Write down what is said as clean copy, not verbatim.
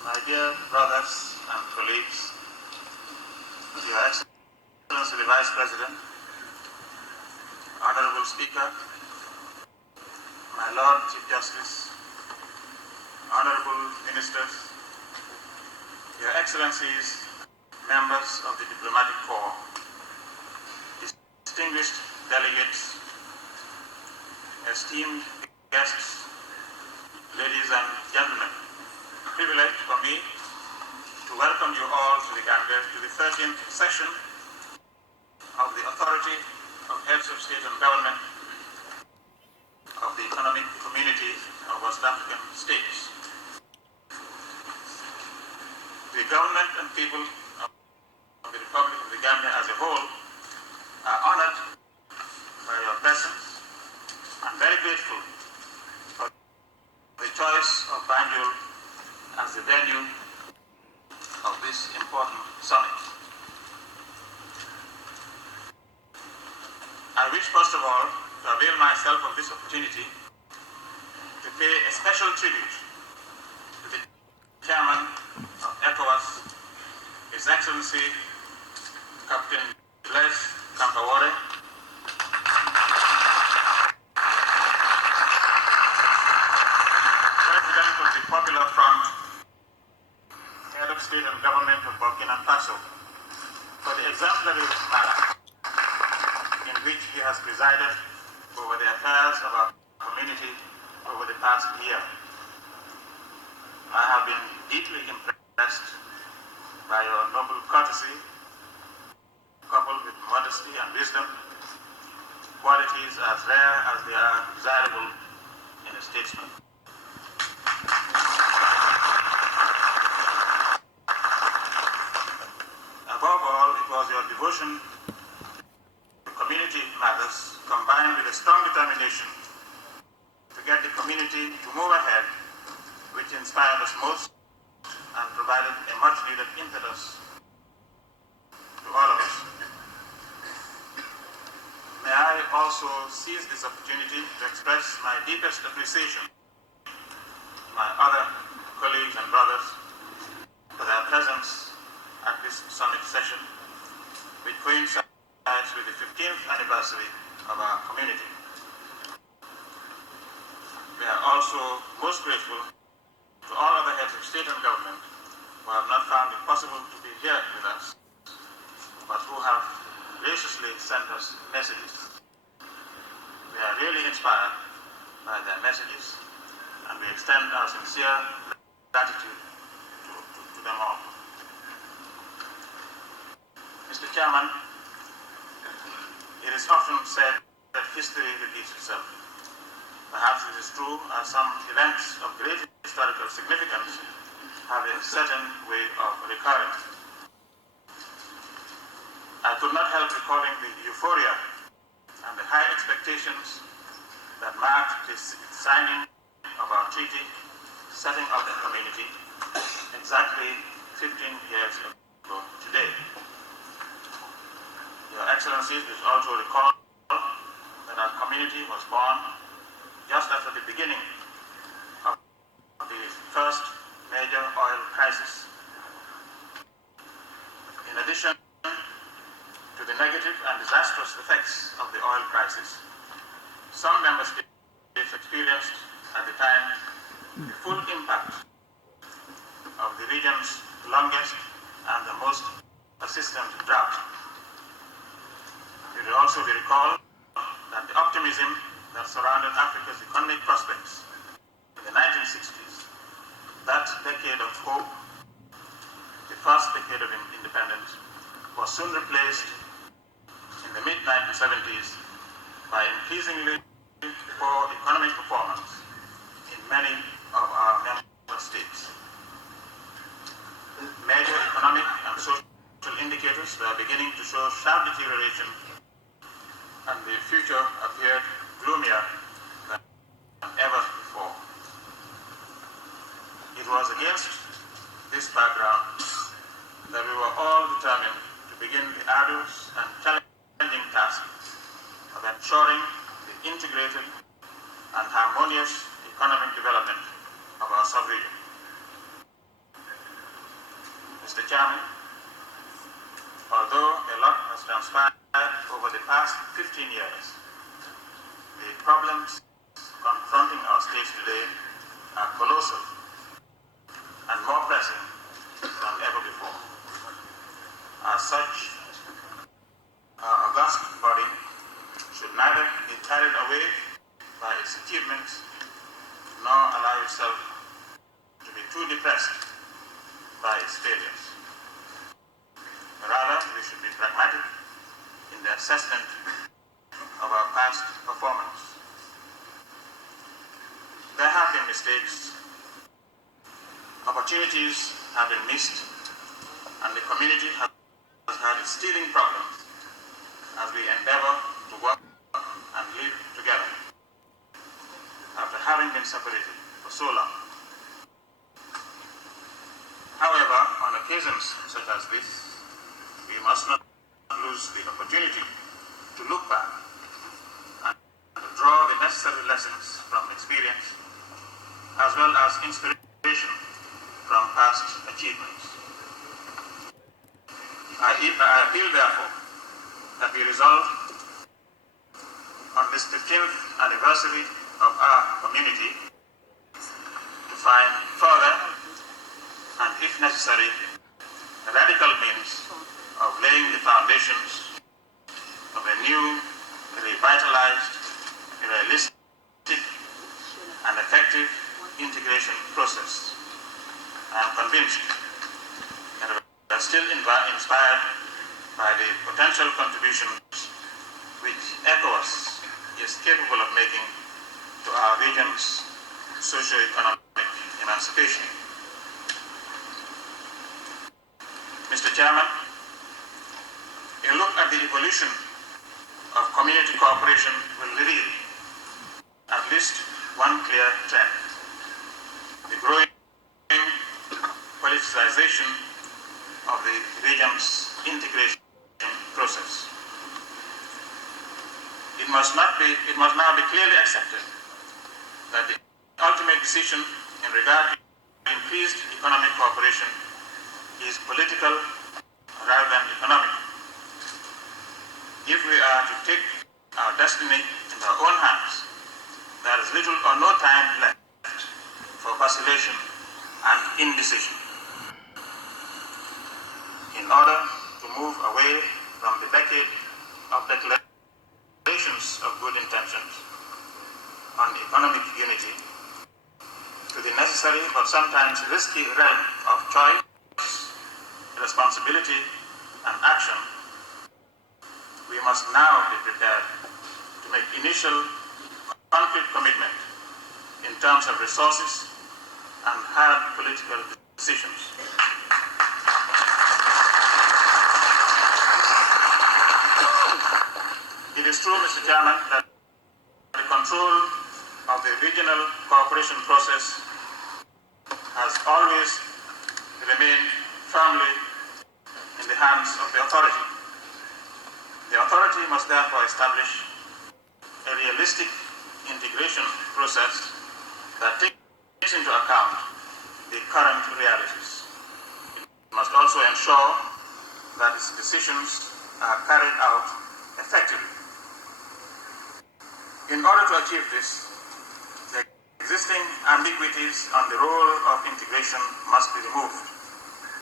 My dear brothers and colleagues, Your Excellency the Vice President, Honorable Speaker, my Lord Chief Justice, Honorable Ministers, Your Excellencies, members of the Diplomatic Corps, distinguished delegates, esteemed guests, ladies and gentlemen, privilege for me to welcome you all to the Gambia to the 13th session of the Authority of Heads of State and Government of the Economic Community of West African States. The government and people of the Republic of the Gambia as a whole are honored by your presence and very grateful for the choice of Banjul as the venue of this important summit. I wish first of all to avail myself of this opportunity to pay a special tribute to the Chairman of ECOWAS, His Excellency Captain Blaise Compaoré, President of the Popular Front, Head of State and Government of Burkina Faso, for the exemplary manner in which he has presided over the affairs of our community over the past year. I have been deeply impressed by your noble courtesy, coupled with modesty and wisdom, qualities as rare as they are desirable in a statesman. Above all, it was your devotion to community matters combined with a strong determination to get the community to move ahead which inspired us most and provided a much-needed impetus to all of us. May I also seize this opportunity to express my deepest appreciation to my other colleagues and brothers for their presence at this summit session, which coincides with the 15th anniversary of our community. We are also most grateful to all other heads of state and government who have not found it possible to be here with us, but who have graciously sent us messages. We are really inspired by their messages, and we extend our sincere gratitude to them all. Mr. Chairman, it is often said that history repeats itself. Perhaps it is true as some events of great historical significance have a certain way of recurring. I could not help recalling the euphoria and the high expectations that marked the signing of our treaty, setting up the community, exactly 15 years ago today. Your Excellencies will also recall that our community was born just after the beginning of the first major oil crisis. In addition to the negative and disastrous effects of the oil crisis, some member states experienced at the time the full impact of the region's longest and the most persistent drought. It will also be recalled that the optimism that surrounded Africa's economic prospects in the 1960s, that decade of hope, the first decade of independence, was soon replaced in the mid-1970s by increasingly poor economic performance in many of our member states. Major economic and social indicators were beginning to show sharp deterioration, and the future appeared gloomier than ever before. It was against this background that we were all determined to begin the arduous and challenging task of ensuring the integrated and harmonious economic development of our sub-region. Chairman, although a lot has transpired over the past 15 years, the problems confronting our state today are colossal and more pressing than ever before. As such, our august body should neither be carried away by its achievements nor allow itself to be too depressed by its failures. Rather, we should be pragmatic in the assessment of our past performance. There have been mistakes, opportunities have been missed, and the community has had its teething problems as we endeavor to work and live together after having been separated for so long. However, on occasions such as this, we must not lose the opportunity to look back and to draw the necessary lessons from experience as well as inspiration from past achievements. I appeal, therefore, that we resolve on this 15th anniversary of our community to find further and, if necessary, radical means of laying the foundations of a new, revitalized, realistic, and effective integration process. I am convinced that we are still inspired by the potential contributions which ECOWAS is capable of making to our region's socio-economic emancipation. Mr. Chairman, a look at the evolution of community cooperation will reveal at least one clear trend: the growing politicization of the region's integration process. It must now be clearly accepted that the ultimate decision in regard to increased economic cooperation is political rather than economic. If we are to take our destiny into our own hands, there is little or no time left for vacillation and indecision. In order to move away from the decade of declarations of good intentions on economic unity to the necessary but sometimes risky realm of choice, responsibility, and action, we must now be prepared to make initial concrete commitment in terms of resources and hard political decisions. It is true, Mr. Chairman, that the control of the regional cooperation process has always remained firmly in the hands of the authority. The authority must therefore establish a realistic integration process that takes into account the current realities. It must also ensure that its decisions are carried out effectively. In order to achieve this, the existing ambiguities on the role of integration must be removed.